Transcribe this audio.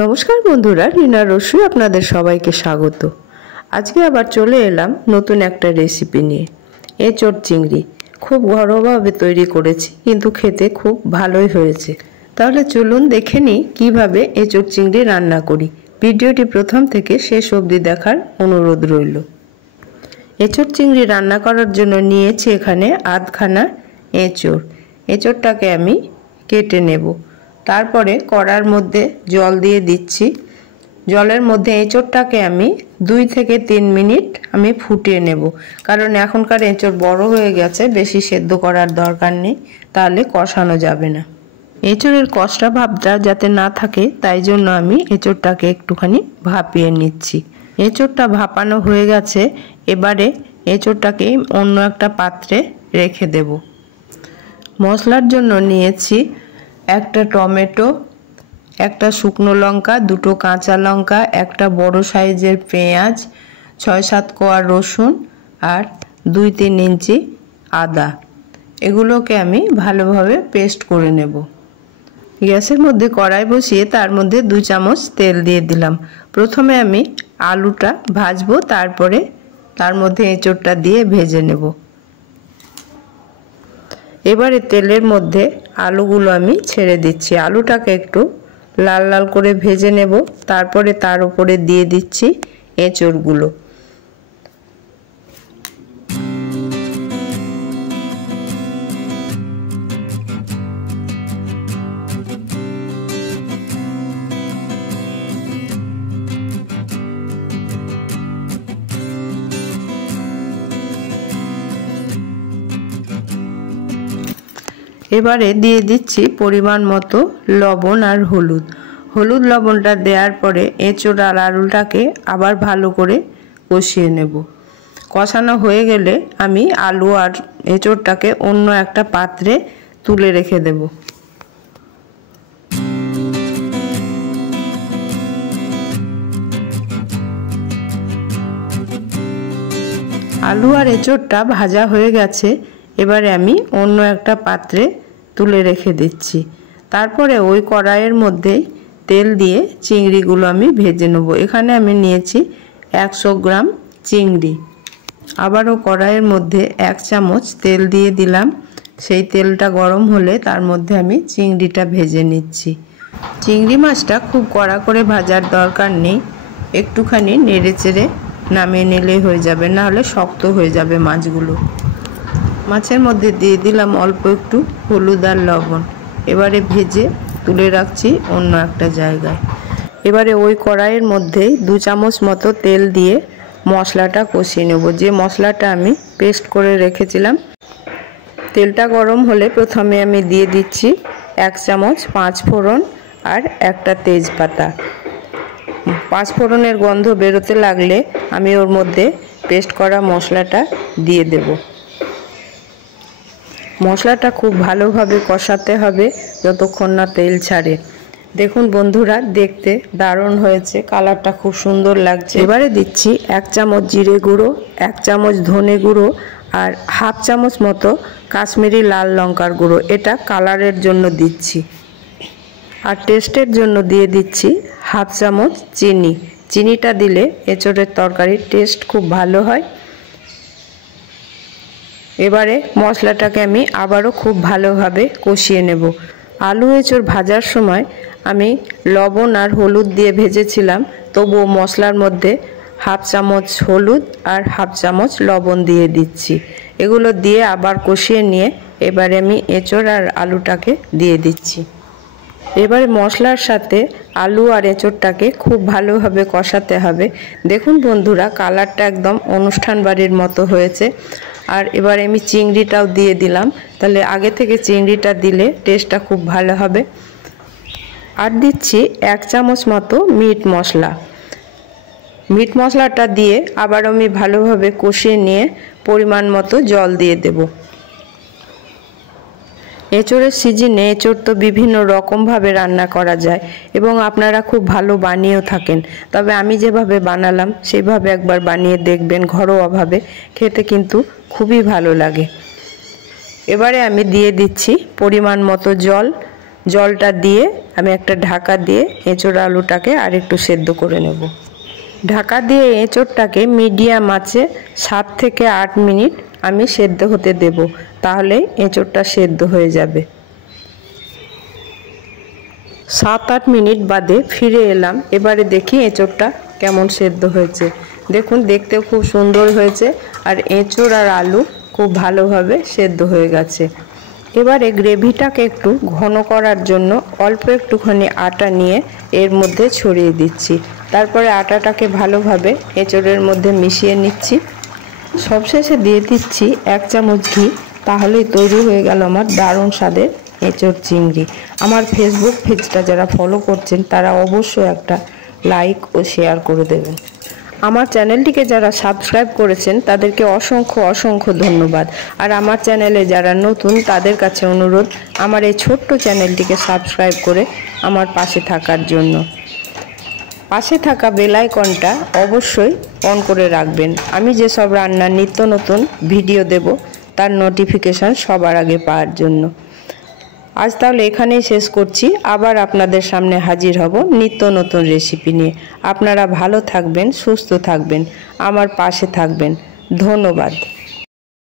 নমস্কার বন্ধুরা, রিনা রসু আপনাদের সবাইকে স্বাগত। আজকে আবার চলে এলাম নতুন একটা রেসিপি নিয়ে। এঁচোড় চিংড়ি খুব ঘরোয়াভাবে তৈরি করেছি, কিন্তু খেতে খুব ভালোই হয়েছে। তাহলে চলুন দেখে নিই কীভাবে এঁচোড় চিংড়ি রান্না করি। ভিডিওটি প্রথম থেকে শেষ অবধি দেখার অনুরোধ রইল। এঁচোড় চিংড়ি রান্না করার জন্য নিয়েছি এখানে আধখানা এঁচোড়। এঁচোড়টাকে আমি কেটে নেব। তারপরে কড়ার মধ্যে জল দিয়ে দিচ্ছি। জলের মধ্যে এঁচোড়টাকে আমি 2 থেকে 3 মিনিট আমি ফুটিয়ে নেব, কারণ এখনকার এঁচোড় বড় হয়ে গেছে, বেশি সেদ্ধ করার দরকার নেই, তাহলে কষানো যাবে না। এঁচোড়ের কষা ভাবটা যাতে না থাকে তাই জন্য আমি এঁচোড়টাকে একটুখানি ভাপিয়ে নিচ্ছি। এঁচোড়টা ভাপানো হয়ে গেছে, এবারে এঁচোড়টাকে অন্য একটা পাত্রে রেখে দেব। মশলার জন্য নিয়েছি একটা টমেটো, একটা শুকনো লঙ্কা, 2টো কাঁচা লঙ্কা, একটা বড় সাইজের পেঁয়াজ, 6-7 কোয়া রসুন আর 2-3 ইঞ্চি আদা। এগুলোকে আমি ভালোভাবে পেস্ট করে নেব। গ্যাসের মধ্যে কড়াই বসিয়ে তার মধ্যে 2 চামচ তেল দিয়ে দিলাম। প্রথমে আমি আলুটা ভাজবো, তারপরে তার মধ্যে এঁচোড়টা দিয়ে ভেজে নেব। এবারে তেলের মধ্যে আলুগুলো আমি ছেড়ে দিচ্ছি। আলুটাকে একটু লাল লাল করে ভেজে নেব, তারপরে তার উপরে দিয়ে দিচ্ছি এঁচোড়গুলো। এবারে দিয়ে দিচ্ছি পরিমাণ মতো লবণ আর হলুদ। হলুদ লবণটা দেওয়ার পরে এঁচোড় আর আলুটাকে আবার ভালো করে কষিয়ে নেব। কষানো হয়ে গেলে আমি আলু আর এঁচোড়টাকে অন্য একটা পাত্রে তুলে রেখে দেব। আলু আর এঁচোড়টা ভাজা হয়ে গেছে, এবারে আমি অন্য একটা পাত্রে তুলে রেখে দিচ্ছি। তারপরে ওই কড়াইয়ের মধ্যেই তেল দিয়ে চিংড়িগুলো আমি ভেজে নেব। এখানে আমি নিয়েছি 100 গ্রাম চিংড়ি। আবারও কড়াইয়ের মধ্যে 1 চামচ তেল দিয়ে দিলাম। সেই তেলটা গরম হলে তার মধ্যে আমি চিংড়িটা ভেজে নিচ্ছি। চিংড়ি মাছটা খুব কড়া করে ভাজার দরকার নেই, একটুখানি নেড়ে চেড়ে নামিয়ে নিলেই হয়ে যাবে, না হলে শক্ত হয়ে যাবে মাছগুলো। মাছের মধ্যে দিয়ে দিলাম অল্প একটু হলুদ আর লবণ। এবারে ভেজে তুলে রাখছি অন্য একটা জায়গায়। এবারে ওই কড়াইয়ের মধ্যেই 2 চামচ মতো তেল দিয়ে মশলাটা কষিয়ে নেব, যে মশলাটা আমি পেস্ট করে রেখেছিলাম। তেলটা গরম হলে প্রথমে আমি দিয়ে দিচ্ছি 1 চামচ 5 ফোড়ন আর একটা তেজপাতা। 5 ফোড়নের গন্ধ বেরোতে লাগলে আমি ওর মধ্যে পেস্ট করা মশলাটা দিয়ে দেব। মশলাটা খুব ভালোভাবে কষাতে হবে যতক্ষণ না তেল ছাড়ে। দেখুন বন্ধুরা, দেখতে দারুণ হয়েছে, কালারটা খুব সুন্দর লাগছে। এবারে দিচ্ছি 1 চামচ জিরে গুঁড়ো, 1 চামচ ধনে গুঁড়ো আর 1/2 চামচ মতো কাশ্মীরি লাল লঙ্কার গুঁড়ো। এটা কালারের জন্য দিচ্ছি। আর টেস্টের জন্য দিয়ে দিচ্ছি 1/2 চামচ চিনি। চিনিটা দিলে এঁচোড়ের তরকারির টেস্ট খুব ভালো হয়। এবারে মশলাটাকে আমি আবারও খুব ভালোভাবে কষিয়ে নেব। আলু এঁচোড় ভাজার সময় আমি লবণ আর হলুদ দিয়ে ভেজেছিলাম, তবুও মশলার মধ্যে 1/2 চামচ হলুদ আর 1/2 চামচ লবণ দিয়ে দিচ্ছি। এগুলো দিয়ে আবার কষিয়ে নিয়ে এবারে আমি এঁচোড় আর আলুটাকে দিয়ে দিচ্ছি। এবারে মশলার সাথে আলু আর এঁচোড়টাকে খুব ভালোভাবে কষাতে হবে। দেখুন বন্ধুরা, কালারটা একদম অনুষ্ঠান বাড়ির মতো হয়েছে। আর এবারে আমি চিংড়িটাও দিয়ে দিলাম, তাহলে আগে থেকে চিংড়িটা দিলে টেস্টটা খুব ভালো হবে। আর দিচ্ছি 1 চামচ মতো মিট মশলা। মিট মশলাটা দিয়ে আবার আমি ভালোভাবে কষিয়ে নিয়ে পরিমাণ মতো জল দিয়ে দেব। এঁচোড়ের সিজনে এঁচোড় তো বিভিন্ন রকমভাবে রান্না করা যায় এবং আপনারা খুব ভালো বানিয়েও থাকেন, তবে আমি যেভাবে বানালাম সেইভাবে একবার বানিয়ে দেখবেন, ঘরোয়াভাবে খেতে কিন্তু খুবই ভালো লাগে। এবারে আমি দিয়ে দিচ্ছি পরিমাণ মতো জল। জলটা দিয়ে আমি একটা ঢাকা দিয়ে এঁচোড় আলুটাকে আরেকটু সেদ্ধ করে নেব। ঢাকা দিয়ে এঁচোড়টাকে মিডিয়াম আঁচে 7 থেকে 8 মিনিট আমি সেদ্ধ হতে দেব, তাহলে এঁচোড়টা সেদ্ধ হয়ে যাবে। 7-8 মিনিট বাদে ফিরে এলাম। এবারে দেখি এঁচোড়টা কেমন সেদ্ধ হয়েছে। দেখুন, দেখতেও খুব সুন্দর হয়েছে আর এঁচোড় আর আলু খুব ভালোভাবে সেদ্ধ হয়ে গেছে। এবারে গ্রেভিটাকে একটু ঘন করার জন্য অল্প একটুখানি আটা নিয়ে এর মধ্যে ছড়িয়ে দিচ্ছি। তারপরে আটাটাকে ভালোভাবে এঁচোড়ের মধ্যে মিশিয়ে নিচ্ছি। সবশেষে দিয়ে দিচ্ছি 1 চামচ ঘি। তাহলেই তৈরি হয়ে গেল আমার দারুণ স্বাদের এঁচোড় চিংড়ি। আমার ফেসবুক পেজটা যারা ফলো করছেন তারা অবশ্যই একটা লাইক ও শেয়ার করে দেবেন। আমার চ্যানেলটিকে যারা সাবস্ক্রাইব করেছেন তাদেরকে অসংখ্য অসংখ্য ধন্যবাদ। আর আমার চ্যানেলে যারা নতুন তাদের কাছে অনুরোধ আমার এই ছোট্ট চ্যানেলটিকে সাবস্ক্রাইব করে আমার পাশে থাকার জন্য। পাশে থাকা বেল আইকনটা অবশ্যই অন করে রাখবেন। আমি যেসব রান্নার নিত্য নতুন ভিডিও দেব তার নোটিফিকেশান সবার আগে পাওয়ার জন্য। আজ তাহলে এখানেই শেষ করছি। আবার আপনাদের সামনে হাজির হব নিত্য নতুন রেসিপি নিয়ে। আপনারা ভালো থাকবেন, সুস্থ থাকবেন, আমার পাশে থাকবেন। ধন্যবাদ।